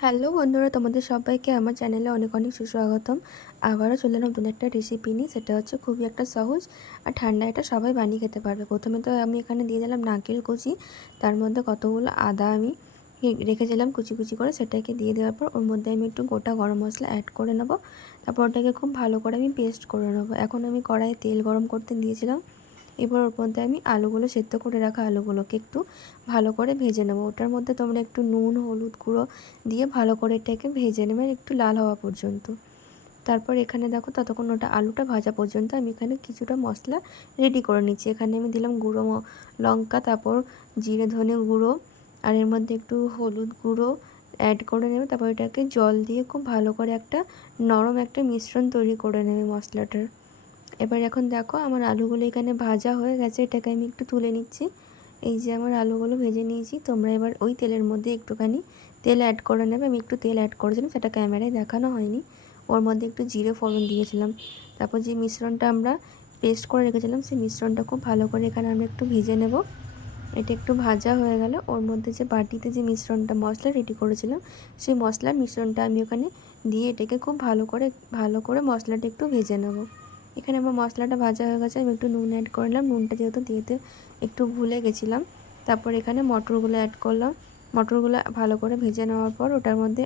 Hello বন্ধুরা, তোমাদের সবাইকে আমার চ্যানেলে অনেক অনেক সুস্বাগতম। আবারও চলে নতুন একটা রেসিপি নিয়ে। সেটা হচ্ছে খুবই একটা সহজ আর ঠান্ডা, এটা সবাই বানিয়ে খেতে পারবে। প্রথমে তো আমি এখানে দিয়ে দিলাম নারকেল কুচি, তার মধ্যে কতগুলো আদা আমি রেখেছিলাম কুচি কুচি করে, সেটাকে দিয়ে দেওয়ার পর ওর মধ্যে আমি একটু গোটা গরম মশলা অ্যাড করে নেব। তারপর ওটাকে খুব ভালো করে আমি পেস্ট করে নেবো। এখন আমি কড়াইয়ে তেল গরম করতে দিয়েছিলাম। এবার ওর মধ্যে আমি আলুগুলো সেদ্ধ করে রাখা আলুগুলোকে একটু ভালো করে ভেজে নেবো। ওটার মধ্যে তোমরা একটু নুন হলুদ গুঁড়ো দিয়ে ভালো করে এটাকে ভেজে নেবে একটু লাল হওয়া পর্যন্ত। তারপর এখানে দেখো ততক্ষণ ওটা আলুটা ভাজা পর্যন্ত আমি এখানে কিছুটা মশলা রেডি করে নিচ্ছি। এখানে আমি দিলাম গুঁড়ো লঙ্কা, তারপর জিরে ধনে গুঁড়ো, আর এর মধ্যে একটু হলুদ গুঁড়ো অ্যাড করে নেবে। তারপর এটাকে জল দিয়ে খুব ভালো করে একটা নরম একটা মিশ্রণ তৈরি করে নেবে মশলাটার। এবার এখন দেখো আমার আলুগুলো এখানে ভাজা হয়ে গেছে, এটাকে আমি একটু তুলে নিচ্ছি। এই যে আমার আলুগুলো ভেজে নিয়েছি। তোমরা এবার ওই তেলের মধ্যে একটুখানি তেল অ্যাড করে নেবে। আমি একটু তেল অ্যাড করেছিলাম, সেটা ক্যামেরায় দেখানো হয়নি। ওর মধ্যে একটু জিরে ফোড়ন দিয়েছিলাম। তারপর যে মিশ্রণটা আমরা পেস্ট করে রেখেছিলাম, সেই মিশ্রণটা খুব ভালো করে এখানে আমরা একটু ভেজে নেব। এটা একটু ভাজা হয়ে গেলে ওর মধ্যে যে বাটিতে যে মিশ্রণটা মশলা রেডি করেছিলাম, সেই মশলার মিশ্রণটা আমি ওখানে দিয়ে এটাকে খুব ভালো করে মশলাটা একটু ভেজে নেব। এখানে আমার মশলাটা ভাজা হয়ে গেছে। আমি একটু নুন অ্যাড করলাম, নুনটা যেহেতু দিতে একটু ভুলে গেছিলাম। তারপর এখানে মটরগুলো অ্যাড করলাম। মটরগুলো ভালো করে ভেজে নেওয়ার পর ওটার মধ্যে